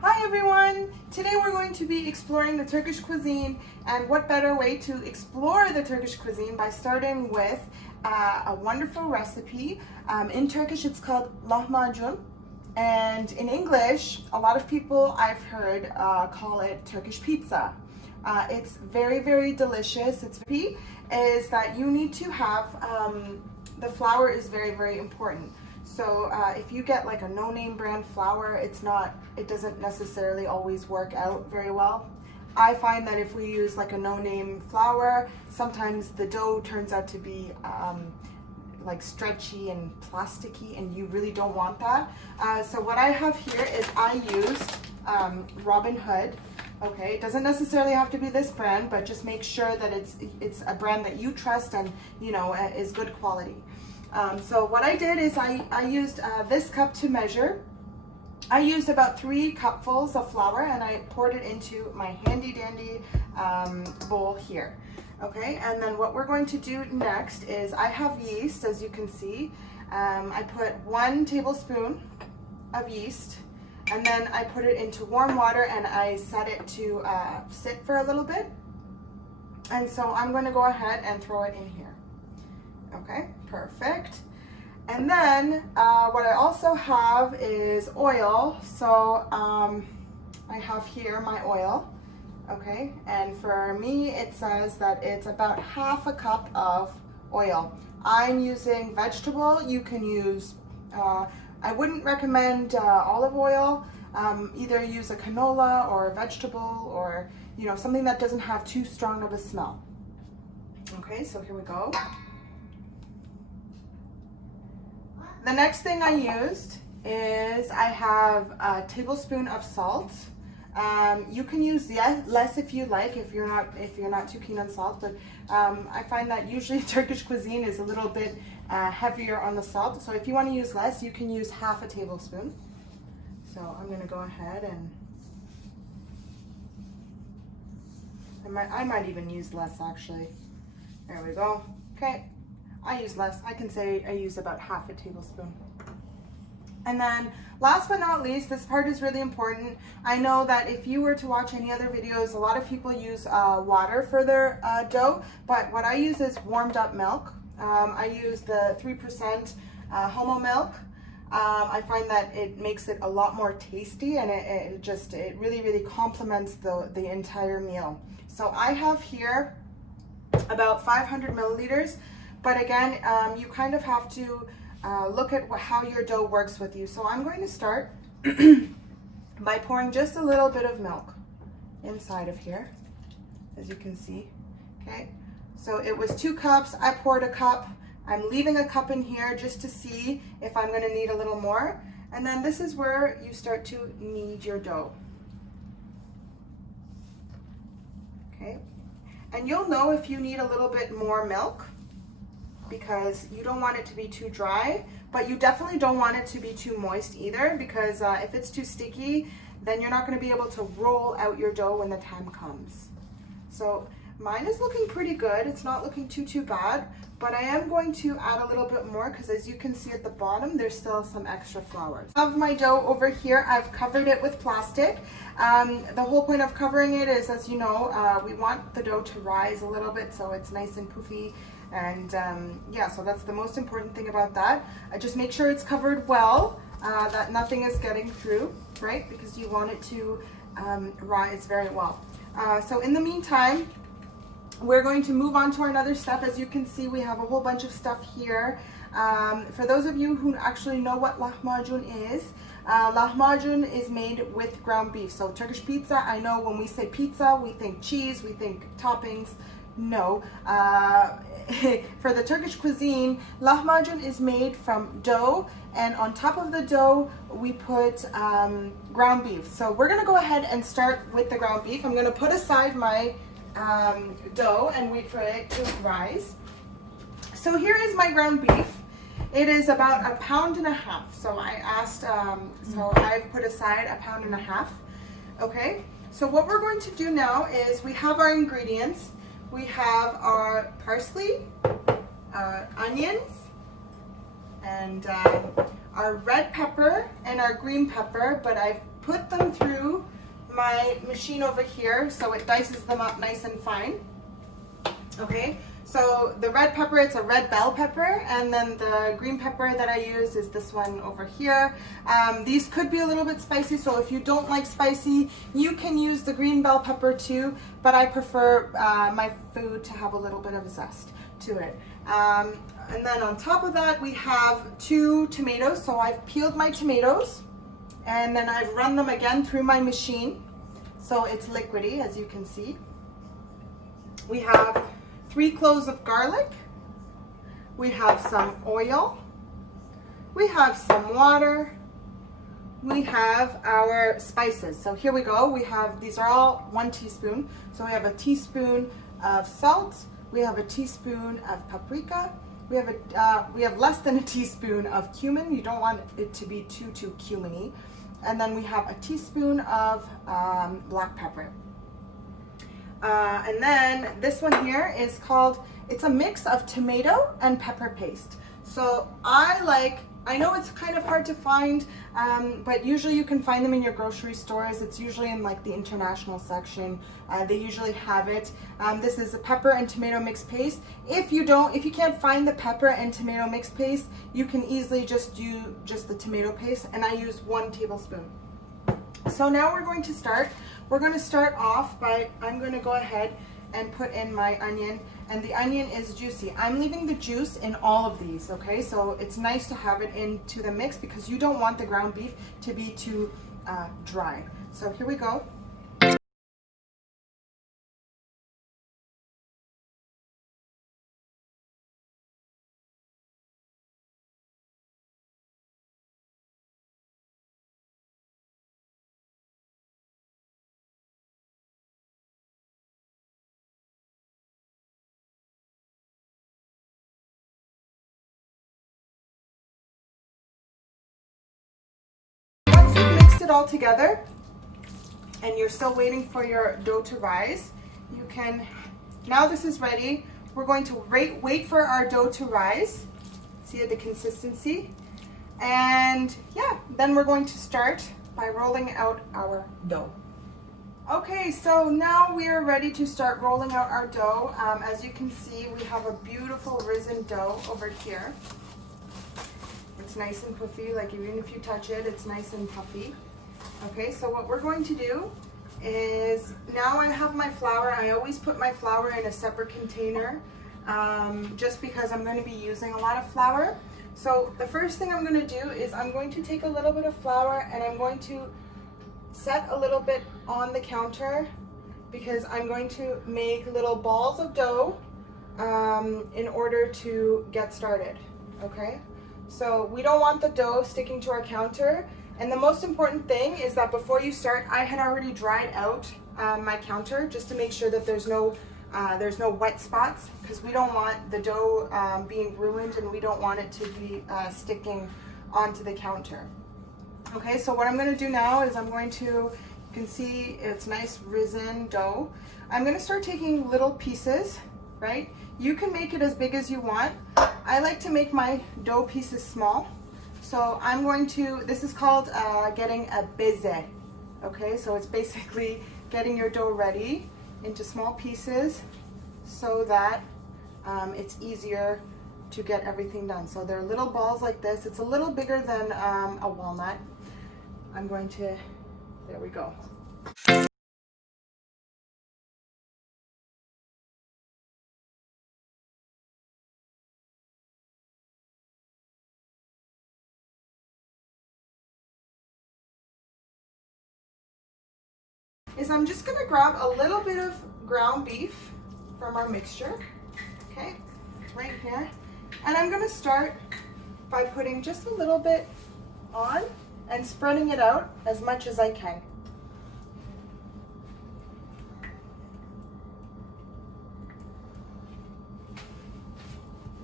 Hi everyone! Today we're going to be exploring the Turkish cuisine, and what better way to explore the Turkish cuisine by starting with a wonderful recipe. In Turkish it's called Lahmacun, and in English a lot of people I've heard call it Turkish pizza. It's very delicious. It's is that you need to have the flour is very important. So if you get like a no-name brand flour, it doesn't necessarily always work out very well. I find that if we use like a no-name flour, sometimes the dough turns out to be like stretchy and plasticky, and you really don't want that. So what I have here is I used Robin Hood. Okay, it doesn't necessarily have to be this brand, but just make sure that it's a brand that you trust and is good quality. So what I did is I used this cup to measure. I used about 3 cupfuls of flour, and I poured it into my handy dandy bowl here. Okay, and then what we're going to do next is I have yeast, as you can see. I put 1 tablespoon of yeast, and then I put it into warm water and I set it to sit for a little bit. And so I'm going to go ahead and throw it in here. Okay, perfect. And then what I also have is oil. So I have here my oil. Okay, and for me it says that it's about half a cup of oil. I'm using vegetable. You can use, I wouldn't recommend olive oil. Either use a canola or a vegetable, or something that doesn't have too strong of a smell. Okay, so here we go. The next thing I used is I have a tablespoon of salt. You can use less if you like, if you're not too keen on salt, but I find that usually Turkish cuisine is a little bit heavier on the salt. So if you want to use less, you can use half a tablespoon. So I'm going to go ahead and I might even use less actually. There we go. Okay. I use less. I can say I use about half a tablespoon. And then last but not least, this part is really important. I know that if you were to watch any other videos, a lot of people use water for their dough, but what I use is warmed up milk. I use the 3% Homo milk. I find that it makes it a lot more tasty, and it really complements the entire meal. So I have here about 500 milliliters. But again, you kind of have to look at how your dough works with you. So I'm going to start by pouring just a little bit of milk inside of here, as you can see. Okay, so it was 2 cups. I poured a cup. I'm leaving a cup in here just to see if I'm going to need a little more. And then this is where you start to knead your dough. Okay, and you'll know if you need a little bit more milk, because you don't want it to be too dry, but you definitely don't want it to be too moist either, because if it's too sticky, then you're not going to be able to roll out your dough when the time comes. So mine is looking pretty good. It's not looking too bad, but I am going to add a little bit more, because as you can see at the bottom, there's still some extra flour. I have my dough over here. I've covered it with plastic. The whole point of covering it is, as you know, we want the dough to rise a little bit so it's nice and poofy. And yeah, so that's the most important thing about that. Just make sure it's covered well, that nothing is getting through, right? Because you want it to rise very well. So in the meantime, we're going to move on to another step. As you can see, we have a whole bunch of stuff here. For those of you who actually know what lahmacun is, lahmacun is made with ground beef. So Turkish pizza, I know when we say pizza, we think cheese, we think toppings. No, for the Turkish cuisine, lahmacun is made from dough, and on top of the dough we put ground beef. So we're going to go ahead and start with the ground beef. I'm going to put aside my dough and wait for it to rise. So here is my ground beef. It is about 1.5 pounds. So I asked, so I've put aside 1.5 pounds. Okay, so what we're going to do now is we have our ingredients. We have our parsley, our onions, and our red pepper and our green pepper, but I've put them through my machine over here so it dices them up nice and fine. Okay, so the red pepper, it's a red bell pepper, and then the green pepper that I use is this one over here. These could be a little bit spicy, so if you don't like spicy, you can use the green bell pepper too, but I prefer my food to have a little bit of zest to it. And then on top of that, we have 2 tomatoes. So I've peeled my tomatoes, and then I've run them again through my machine. So it's liquidy, as you can see. We have 3 cloves of garlic. We have some oil. We have some water. We have our spices. So here we go. We have, these are all 1 teaspoon. So we have a teaspoon of salt. We have a teaspoon of paprika. We have less than a teaspoon of cumin. You don't want it to be too cuminy. And then we have a teaspoon of black pepper. And then this one here is called, it's a mix of tomato and pepper paste. So I know it's kind of hard to find, but usually you can find them in your grocery stores. It's usually in like the international section. They usually have it. This is a pepper and tomato mixed paste. If you can't find the pepper and tomato mixed paste, you can easily just do just the tomato paste, and I use 1 tablespoon. So now we're going to start. We're going to start off by, I'm going to go ahead and put in my onion, and the onion is juicy. I'm leaving the juice in all of these, okay? So it's nice to have it into the mix because you don't want the ground beef to be too dry. So here we go. It all together and you're still waiting for your dough to rise, you can, now this is ready, we're going to wait for our dough to rise. See the consistency? And yeah, then we're going to start by rolling out our dough. Okay, so now we are ready to start rolling out our dough. As you can see, we have a beautiful risen dough over here. It's nice and puffy, like even if you touch it, it's nice and puffy. Okay, so what we're going to do is, now I have my flour. I always put my flour in a separate container just because I'm going to be using a lot of flour. So the first thing I'm going to do is I'm going to take a little bit of flour and I'm going to set a little bit on the counter because I'm going to make little balls of dough in order to get started. Okay, so we don't want the dough sticking to our counter. And the most important thing is that before you start, I had already dried out my counter just to make sure that there's no wet spots, because we don't want the dough being ruined and we don't want it to be sticking onto the counter. Okay, so what I'm going to do now is I'm going to, you can see it's nice risen dough. I'm going to start taking little pieces, right? You can make it as big as you want. I like to make my dough pieces small. So I'm going to, this is called getting a beze. Okay, so it's basically getting your dough ready into small pieces so that it's easier to get everything done. So they're little balls like this. It's a little bigger than a walnut. I'm going to, there we go. Is I'm just gonna grab a little bit of ground beef from our mixture. Okay, it's right here. And I'm gonna start by putting just a little bit on and spreading it out as much as I can.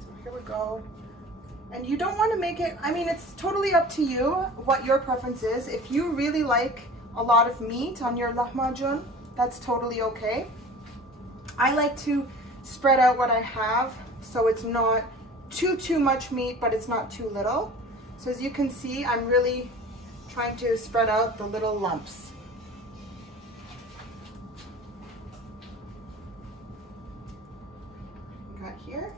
So here we go. And you don't want to make it, I mean, it's totally up to you what your preference is. If you really like a lot of meat on your lahmacun, that's totally okay. I like to spread out what I have so it's not too much meat, but it's not too little. So as you can see, I'm really trying to spread out the little lumps. Got here.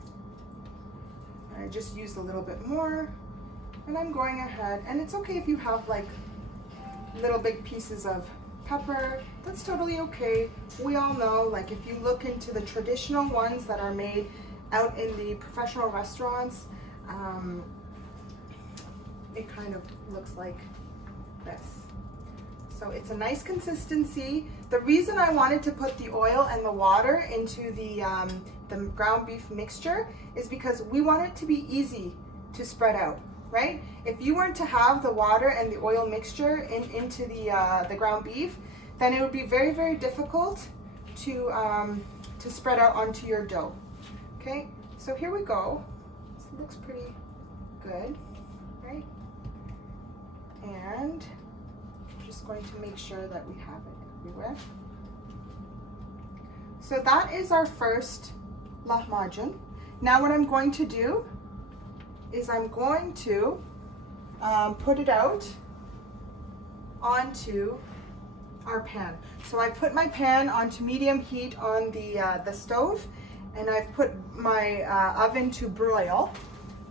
I just used a little bit more, and I'm going ahead, and it's okay if you have like little big pieces of pepper, that's totally okay. We all know, like if you look into the traditional ones that are made out in the professional restaurants, it kind of looks like this. So it's a nice consistency. The reason I wanted to put the oil and the water into the ground beef mixture is because we want it to be easy to spread out, right? If you weren't to have the water and the oil mixture into the ground beef, then it would be very, very difficult to spread out onto your dough. Okay, so here we go. This looks pretty good, right? And I'm just going to make sure that we have it everywhere. So that is our first lahmacun. Now what I'm going to do is I'm going to put it out onto our pan. So I put my pan onto medium heat on the stove, and I've put my oven to broil,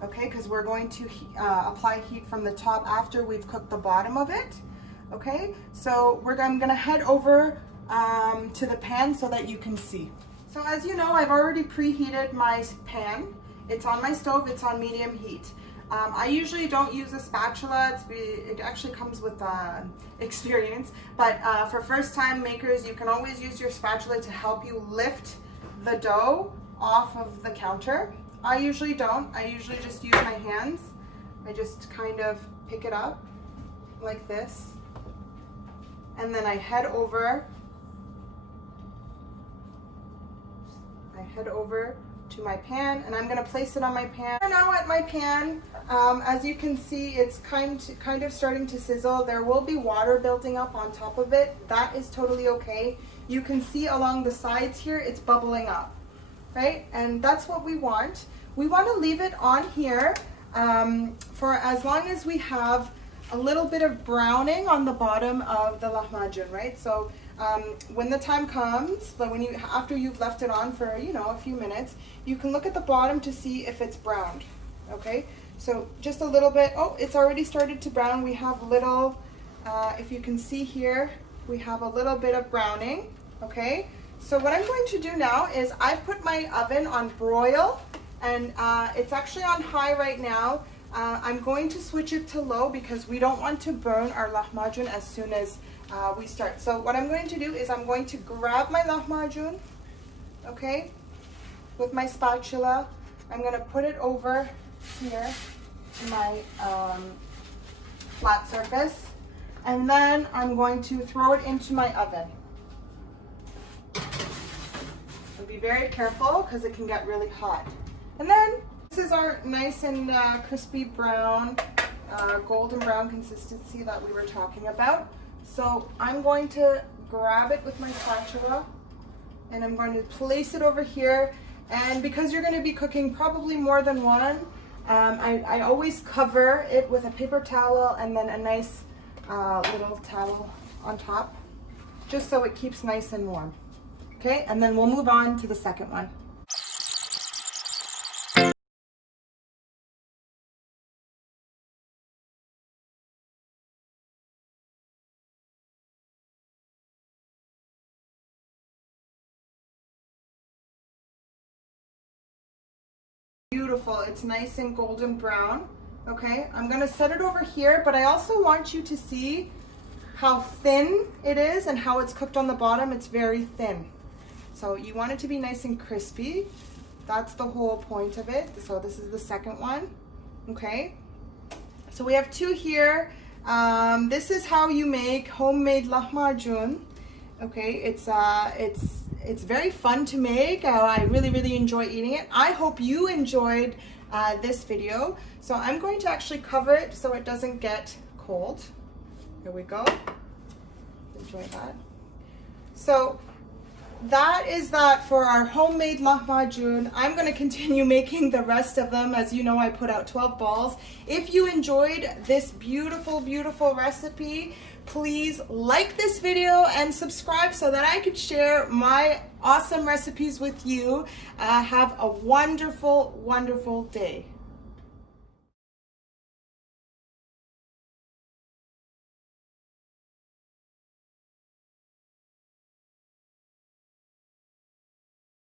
okay, because we're going to apply heat from the top after we've cooked the bottom of it, okay? So I'm gonna head over to the pan so that you can see. So as you know, I've already preheated my pan. It's on my stove, it's on medium heat. I usually don't use a spatula, it actually comes with experience, but for first time makers, you can always use your spatula to help you lift the dough off of the counter. I usually don't, I usually just use my hands. I just kind of pick it up like this, and then I head over to my pan, and I'm going to place it on my pan. We're now at my pan. As you can see, it's kind of starting to sizzle. There will be water building up on top of it. That is totally okay. You can see along the sides here, it's bubbling up, right? And that's what we want. We want to leave it on here for as long as we have a little bit of browning on the bottom of the lahmacun, right? So when the time comes, but after you've left it on for a few minutes, you can look at the bottom to see if it's browned. Okay, so just a little bit. Oh, it's already started to brown. We have little, if you can see here, we have a little bit of browning. Okay, so what I'm going to do now is I've put my oven on broil, and it's actually on high right now. I'm going to switch it to low because we don't want to burn our lahmacun as soon as we start. So what I'm going to do is I'm going to grab my lahmacun, okay, with my spatula. I'm going to put it over here to my flat surface, and then I'm going to throw it into my oven. So be very careful because it can get really hot. And then this is our nice and crispy brown, golden brown consistency that we were talking about. So I'm going to grab it with my spatula, and I'm going to place it over here. And because you're going to be cooking probably more than one, I always cover it with a paper towel and then a nice little towel on top, just so it keeps nice and warm. Okay, and then we'll move on to the second one. Beautiful, it's nice and golden brown. Okay, I'm gonna set it over here, but I also want you to see how thin it is and how it's cooked on the bottom. It's very thin. So you want it to be nice and crispy. That's the whole point of it. So this is the second one. Okay, so we have two here. This is how you make homemade lahmacun. Okay, it's very fun to make. I really enjoy eating it. I hope you enjoyed this video. So I'm going to actually cover it so it doesn't get cold. Here we go. Enjoy that. So that is that for our homemade lahmacun. I'm going to continue making the rest of them. As you know, I put out 12 balls. If you enjoyed this beautiful, beautiful recipe, please like this video and subscribe so that I could share my awesome recipes with you. Have a wonderful, wonderful day.